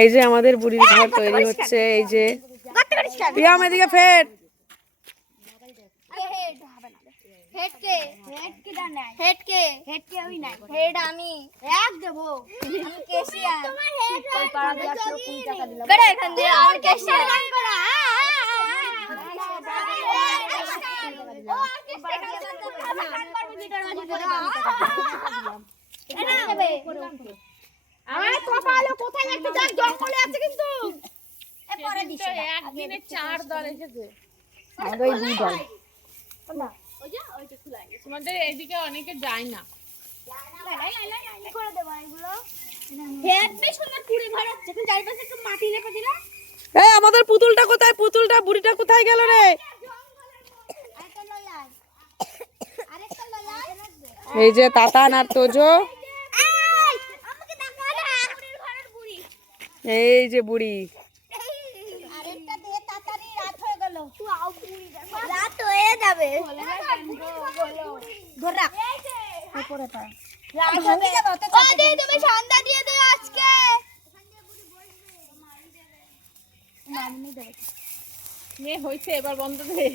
এই যে আমাদের বুড়ির ঘর তৈরি হচ্ছে। এই যে প্রিয়াম এদিকে ফের তোমাদের এইদিকে অনেকে যায় না। এই আমাদের পুতুলটা কোথায়? পুতুলটা বুড়িটা কোথায় গেল রে? এই যে তাতান আর তোজো, এই যে বুড়ি। মেয়ে হয়েছে এবার বন্ধ করে